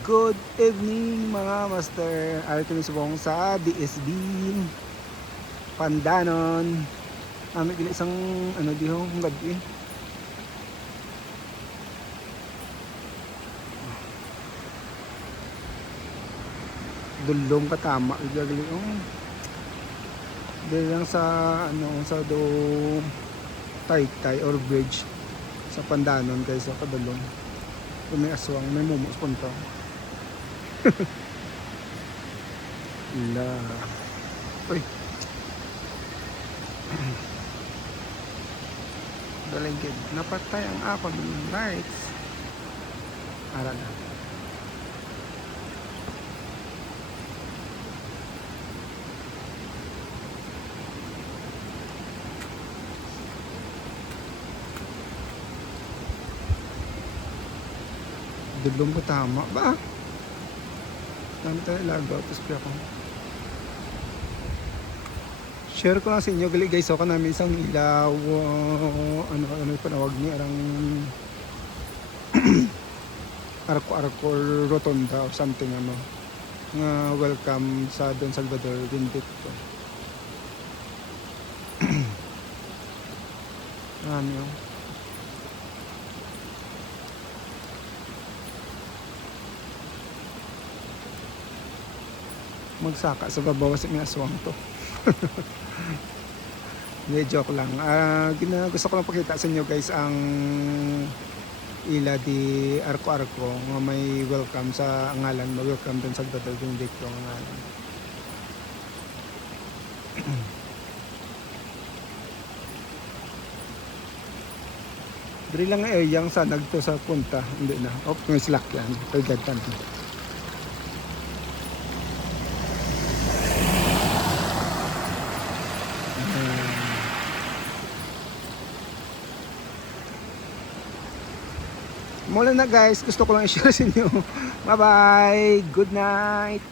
Good evening mga master. Ari kami subong sa DSB Pandanon. Ami gila isang ano diho kung gabi. Dulong katama gali dili lang sa sa do Taytay or bridge sa Pandanon guys sa kadulong. May aswang, may momos punta. La. Uy. Dalingkid. Napatay ang akong lights. Ara na. Dulong ko tama ba? Dami tayo lagaw. Tapos kaya ko. Share ko lang sa inyo gali guys. So ka namin isang ilaw. Ano yung panawag niya. Arang arko rotonda or something ano. Nga welcome sa Don Salvador Vindicto. Ano yun? Magsaka sa babaw sa mga aswang to. Hindi, joke lang. Gusto ko lang pakita sa inyo guys ang ila di arko-arko nga may welcome sa ngalan, welcome dun sa Salvador Vindicto ang ngalan. Dili lang yung sa nagto sa punta, hindi na. May slack yan. Pagkatan. Mula na guys, gusto ko lang i-share sa inyo. Bye bye, good night.